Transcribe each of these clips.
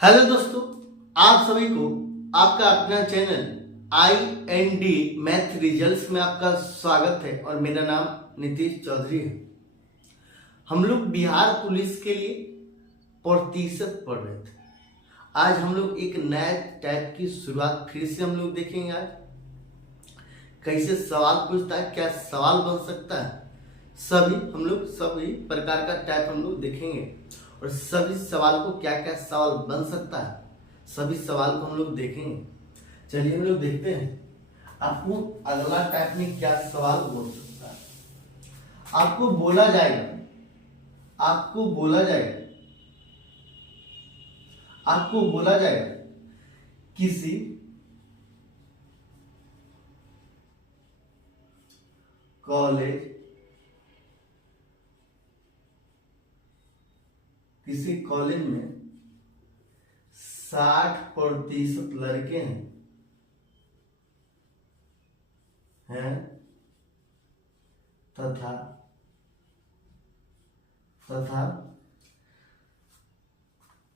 Hello दोस्तों, आप सभी को आपका अपना चैनल IND मैथ रिजल्ट्स में आपका स्वागत है और मेरा नाम नीतीश चौधरी है। हम लोग बिहार पुलिस के लिए प्रतिशत पढ़ रहे थे। आज हम लोग एक नया टाइप की शुरुआत फिर से हम लोग देखेंगे। आज कैसे सवाल पूछता है, क्या सवाल बन सकता है, सभी प्रकार का टाइप हम लोग देखेंगे और सभी सवाल को क्या क्या सवाल बन सकता है, सभी सवाल को हम लोग देखेंगे। चलिए हम लोग देखते हैं आपको अगला टाइप में क्या सवाल बोल सकता है। आपको बोला जाएगा किसी कॉलेज में 60% लड़के हैं तथा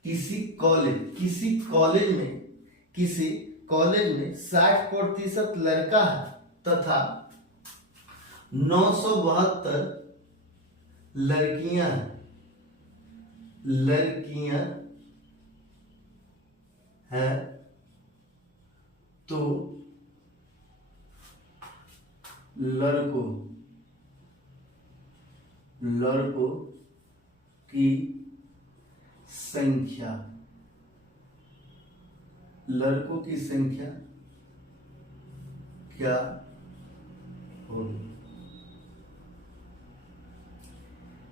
किसी कॉलेज में 60% लड़का है तथा 972 लड़कियां हैं, तो लड़कों की संख्या क्या होगी।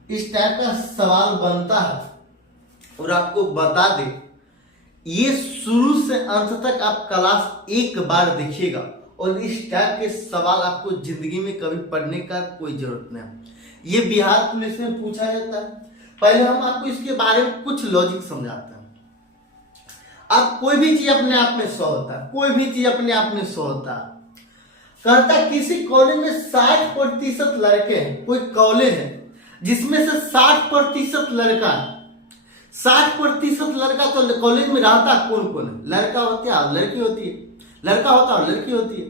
इस टाइप का सवाल बनता है और आपको बता दे, ये शुरू से अंत तक आप क्लास एक बार देखिएगा और इस टाइप के सवाल आपको जिंदगी में कभी पढ़ने का कोई जरूरत नहीं। ये बिहार पुलिस में पूछा जाता है। पहले हम आपको इसके बारे में कुछ लॉजिक समझाते हैं। अब कोई भी चीज अपने आप में 100 होता है। कहता किसी कॉलेज में 60% लड़के हैं। कोई कॉलेज है जिसमें से 60% लड़का है। 60% लड़का तो कॉलेज में रहता कौन है? लड़का होता है, लड़की होती है। लड़का होता है और लड़की होती है।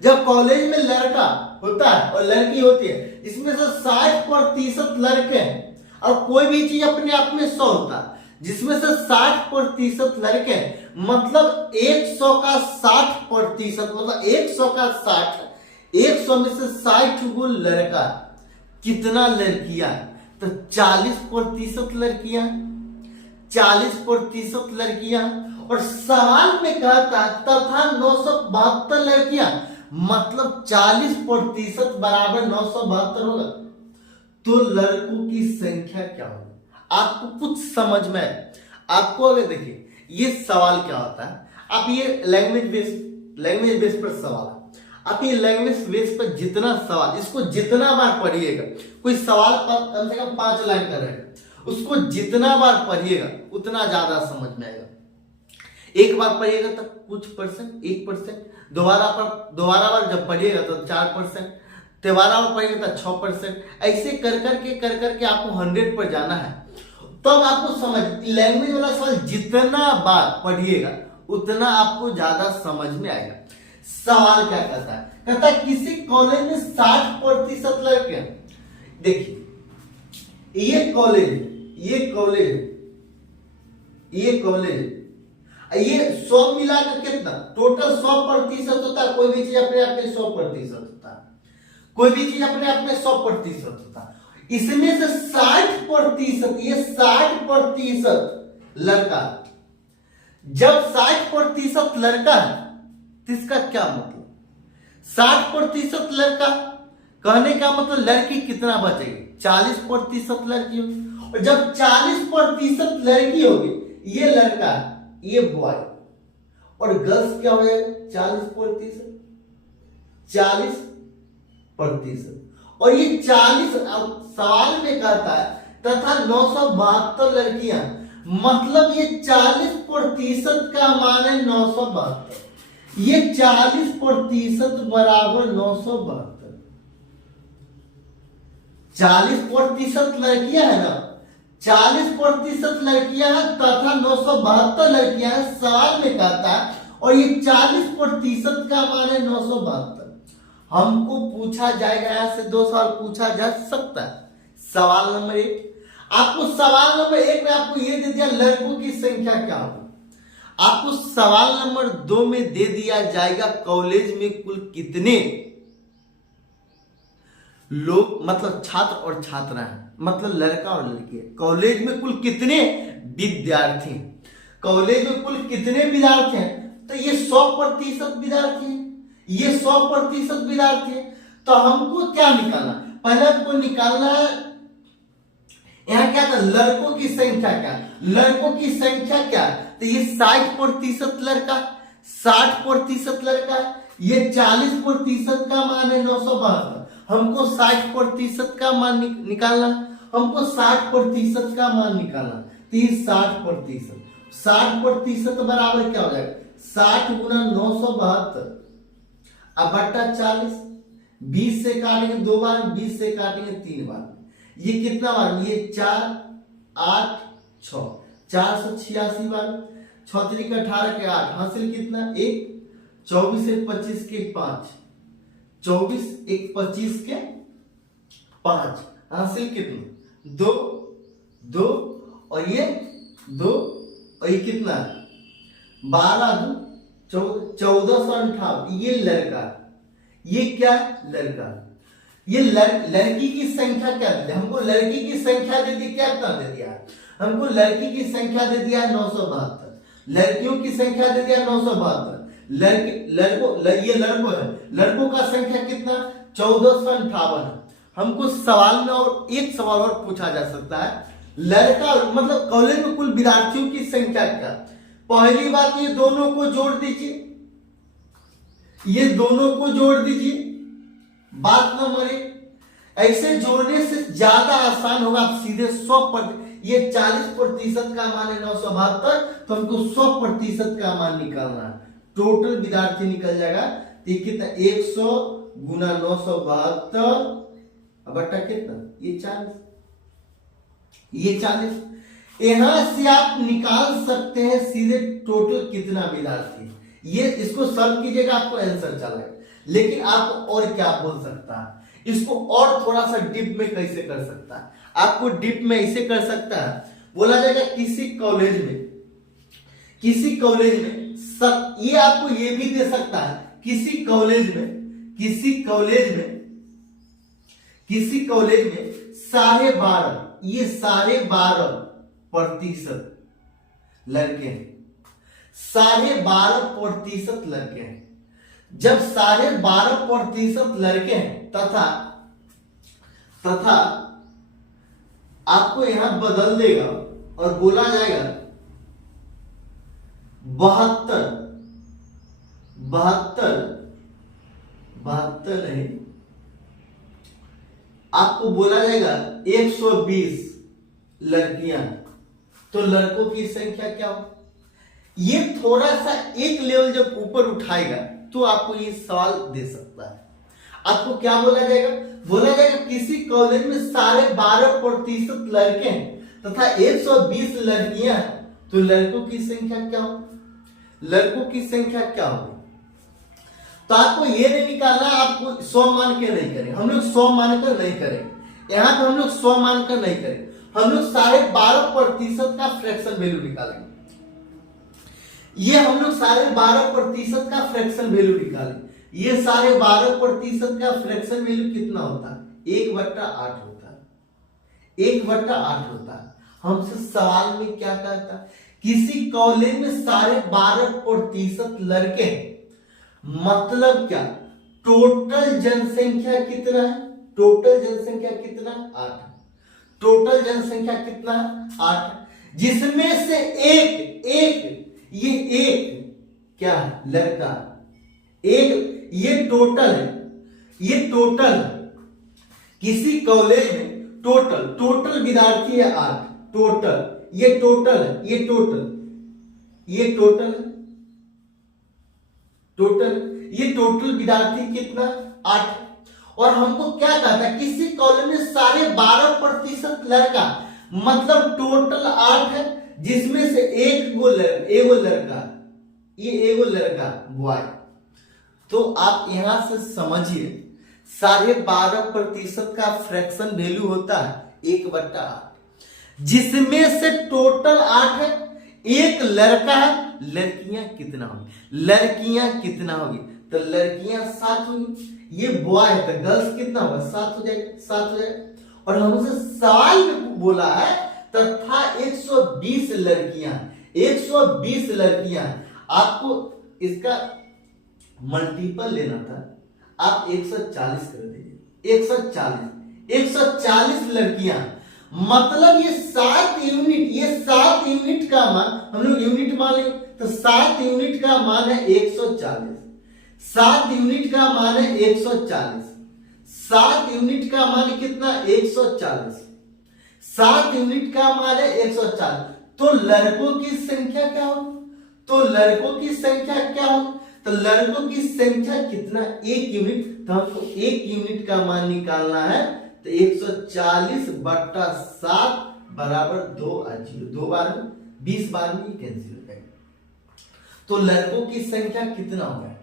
जब कॉलेज में लड़का होता है और लड़की होती है, इसमें से 60% लड़के हैं और कोई भी चीज अपने आप में 100 होता है, जिसमें से 60% लड़के हैं, मतलब 100 का 60%, मतलब 100 का 60, 100 में से 60 गो लड़का, कितना लड़कियां? तो 40% लड़कियां, 40% लड़कियां। और सवाल में कहता है तथा 972 लड़कियां, मतलब 40% बराबर 972 होगा। तो लड़कों की संख्या क्या होगी? आपको कुछ समझ में आए? आपको अगर देखिए ये सवाल क्या होता है, आप ये लैंग्वेज बेस पर सवाल है। आप ये लैंग्वेज बेस पर जितना सवाल, इसको जितना बार पढ़िएगा, कोई सवाल पर कम से कम 5 लाइन का रहेगा, उसको जितना बार पढ़िएगा उतना ज्यादा समझ में आएगा। एक बार पढ़िएगा तो कुछ परसेंट, 1%, दोबारा बार जब पढ़िएगा तो 4%, तिबारा बार पढ़िएगा तो 6%, ऐसे कर करके आपको 100 पर जाना है। तब आपको समझ, लैंग्वेज वाला सवाल जितना बार पढ़िएगा उतना आपको ज्यादा समझ में आएगा। सवाल क्या कहता है? कहता है किसी कॉलेज में 60% लड़के। देखिए ये कॉलेज ये 100 मिलाकर कितना टोटल 100% होता है। कोई भी चीज अपने आप में 100% होता है। कोई भी चीज अपने आप में 100% होता है। इसमें से 60%, ये 60% लड़का। जब 60% लड़का है तो इसका क्या मतलब? 60% लड़का कहने का मतलब लड़की कितना बचेगी? 40% लड़की होगी। और जब 40% लड़की होगी, ये लड़का, ये बॉय, और गर्ल्स क्या हो जाएगा? 40%। और ये 40 सवाल में कहता है तथा 972 लड़कियां, मतलब ये 40% का मान है 972। ये 40% बराबर 972। 40% लड़कियां है ना, 40% लड़कियां हैं तथा 972 लड़कियां हैं, सवाल में कहता है, और ये 40% का मान है 972। हमको पूछा जाएगा, यहां से 2 सवाल पूछा जा सकता है। सवाल नंबर 1, आपको सवाल नंबर 1 में आपको ये दे दिया लड़कों की संख्या क्या होगी। आपको सवाल नंबर 2 में दे दिया जाएगा कॉलेज में कुल कितने लोग, मतलब छात्र और छात्रा हैं, मतलब लड़का और लड़की है। कॉलेज में कुल कितने विद्यार्थी, कॉलेज में कुल कितने विद्यार्थी हैं, तो ये 100% विद्यार्थी है, ये 100% विद्यार्थी है। तो हमको क्या निकालना, पहले हमको निकालना है यहाँ क्या था, लड़कों की संख्या क्या, लड़कों की संख्या क्या, तो ये 60% लड़का, 60% लड़का, ये 40% का मान है 972। हमको 60% का मान निकालना, हमको 60% का मान निकालना, तो ये 60%, 60% बराबर क्या हो जाएगा, 60 गुना 972 अब बट्टा 40, 20 से काटेंगे 2 बार, 20 से काटेंगे 3 बार, ये कितना बार, ये 4 8 6 486 बार, 6 3 के 18 के 8, हासिल कितना 1, 24 1 25 के 5, 24 1 25 के 5, हासिल कितना 2 2, और ये 2, और ये कितना 12 2 1458। ये लड़का, ये क्या लड़का, ये लड़की की संख्या क्या दे दिया, हमको लड़की की संख्या दे दी, क्या दे दिया, हमको लड़की की संख्या दे दिया 972, लड़कियों की संख्या दे दिया 972, ये लड़कों है, लड़कों का संख्या कितना 1458 है। हमको सवाल में और एक सवाल और पूछा जा सकता है, लड़का मतलब कॉलेज में कुल विद्यार्थियों की संख्या क्या। पहली बात, ये दोनों को जोड़ दीजिए, ये दोनों को जोड़ दीजिए। बात नंबर 1, ऐसे जोड़ने से ज्यादा आसान होगा, आप सीधे 100%, ये 40% का मान है 972, तो हमको 100% का मान निकालना है, टोटल विद्यार्थी निकल जाएगा, तो कितना 100 गुना 972 बट्टा कितना, ये 40, ये 40। यहां से आप निकाल सकते हैं सीधे टोटल कितना विद्यार्थी, ये इसको सॉल्व कीजिएगा आपको आंसर चलेगा। लेकिन आप और क्या बोल सकता है, इसको और थोड़ा सा डीप में कैसे कर सकता है, आपको डीप में ऐसे कर सकता है, बोला जाएगा किसी कॉलेज में सब, ये आपको ये भी दे सकता है, किसी कॉलेज में 12.5, ये 12.5% लड़के हैं, 12.5% लड़के हैं। जब 12.5% लड़के हैं तथा आपको यहां बदल देगा और बोला जाएगा 72 नहीं, आपको बोला जाएगा 120 लड़कियां, तो लड़कों की संख्या क्या हो। ये थोड़ा सा एक लेवल जब ऊपर उठाएगा तो आपको ये सवाल दे सकता है। आपको क्या बोला जाएगा, बोला जाएगा किसी कॉलेज में 12.5% लड़के हैं तथा 120 लड़कियां हैं, तो लड़कों की संख्या क्या हो, लड़कों की संख्या क्या होगी। तो आपको ये नहीं निकालना, आपको 100 मान के नहीं करें, हम लोग 100 मानकर नहीं करें, यहां पे हम लोग 100 मानकर नहीं करें, हम लोग 12.5% का फ्रैक्शन वैल्यू निकालेंगे। ये हम लोग 12.5% का फ्रैक्शन वैल्यू निकालें, ये 12.5% का फ्रैक्शन वैल्यू कितना होता है, 1/8 होता है, 1/8 होता है। हमसे सवाल में क्या कहता है, किसी कॉलेज में 12.5% लड़के हैं, मतलब क्या, टोटल जनसंख्या कितना है, टोटल जनसंख्या कितना, 8, टोटल जनसंख्या कितना, 8, जिसमें से ये एक क्या है, लड़का, एक, ये टोटल है, ये टोटल किसी कॉलेज में टोटल विद्यार्थी है 8, टोटल, ये टोटल है, ये टोटल ये टोटल विद्यार्थी कितना, 8। और हमको क्या कहता है, किसी कॉलेज में 12.5% लड़का मतलब टोटल 8 है, जिसमें से एगो लड़का, ये एगो लड़का बॉय। तो आप यहां से समझिए 12.5% का फ्रैक्शन वैल्यू होता है 1/8, जिसमें से टोटल 8 है, एक लड़का है, लड़कियां कितना होगी, लड़कियां कितना होगी, तो लड़कियां 7 होगी। ये बॉय है तो गर्ल्स कितना होगा, 7 हो जाएगा, 7 हो जाएगा। और हमसे सवाल में बोला है तथा 120 लड़कियां, 120 लड़कियां, आपको इसका मल्टीपल लेना था, आप 140 कर दीजिए, 140 लड़कियां, मतलब ये 7 यूनिट, ये 7 यूनिट का मान, हम लोग यूनिट मान लें तो 7 यूनिट का मान है 140, 7 यूनिट का मान है 140, 7 यूनिट का मान कितना, 140, 7 यूनिट का मान है 140। तो लड़कों की संख्या क्या हो, तो लड़कों की संख्या क्या हो, तो लड़कों की संख्या कितना, 1 यूनिट, तो हमको 1 यूनिट का मान निकालना है, तो 140/7 बराबर 2 और 0, 2 बार में 20 बार में कैंसिल हो जाएगा। तो लड़कों की संख्या कितना होगा,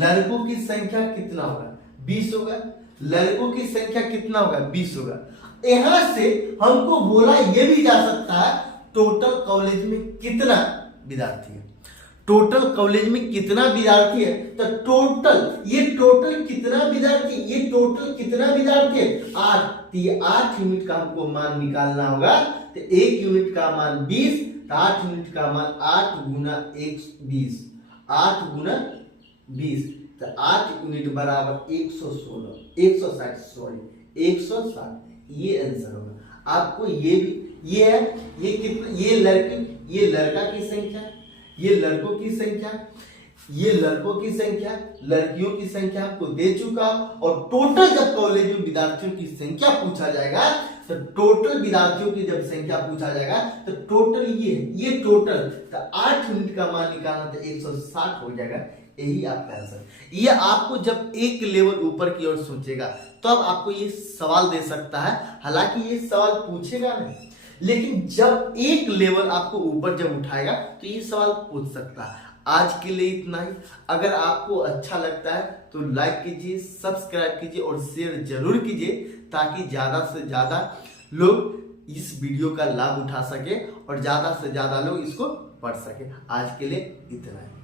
लड़कों की संख्या कितना होगा, 20 होगा। लड़कों की संख्या कितना होगा, 20 होगा। यहां से हमको बोला यह भी जा सकता है टोटल कॉलेज में कितना विद्यार्थी है, टोटल कॉलेज में कितना विद्यार्थी है, तो टोटल, ये टोटल कितना विद्यार्थी, ये टोटल कितना विद्यार्थी है, 8, तो ये 8 यूनिट का हमको मान निकालना होगा। तो 1 यूनिट का मान 20, तो 8 यूनिट का मान 8 गुना 20, 8 गुना 20, तो 8 यूनिट बराबर 160, 160, ये आंसर होगा। आपको ये भी, ये है, ये कितना, ये लड़की, ये लड़का की संख्या, ये लड़कों की संख्या, ये लड़कों की संख्या, लड़कियों की संख्या आपको दे चुका। और टोटल जब कॉलेज में विद्यार्थियों की संख्या पूछा जाएगा, तो टोटल विद्यार्थियों की जब संख्या पूछा जाएगा, तो टोटल ये टोटल, तो 8 यूनिट का मान निकालना, तो 160 हो जाएगा। यही आपका आंसर। ये आपको जब एक लेवल ऊपर की ओर सोचेगा तो अब आपको ये सवाल दे सकता है, हालांकि ये सवाल पूछेगा नहीं, लेकिन जब एक लेवल आपको ऊपर जब उठाएगा तो ये सवाल पूछ सकता है। आज के लिए इतना ही। अगर आपको अच्छा लगता है तो लाइक कीजिए, सब्सक्राइब कीजिए और शेयर जरूर कीजिए, ताकि ज्यादा से ज्यादा लोग इस वीडियो का लाभ उठा सके और ज्यादा से ज्यादा लोग इसको पढ़ सके। आज के लिए इतना है।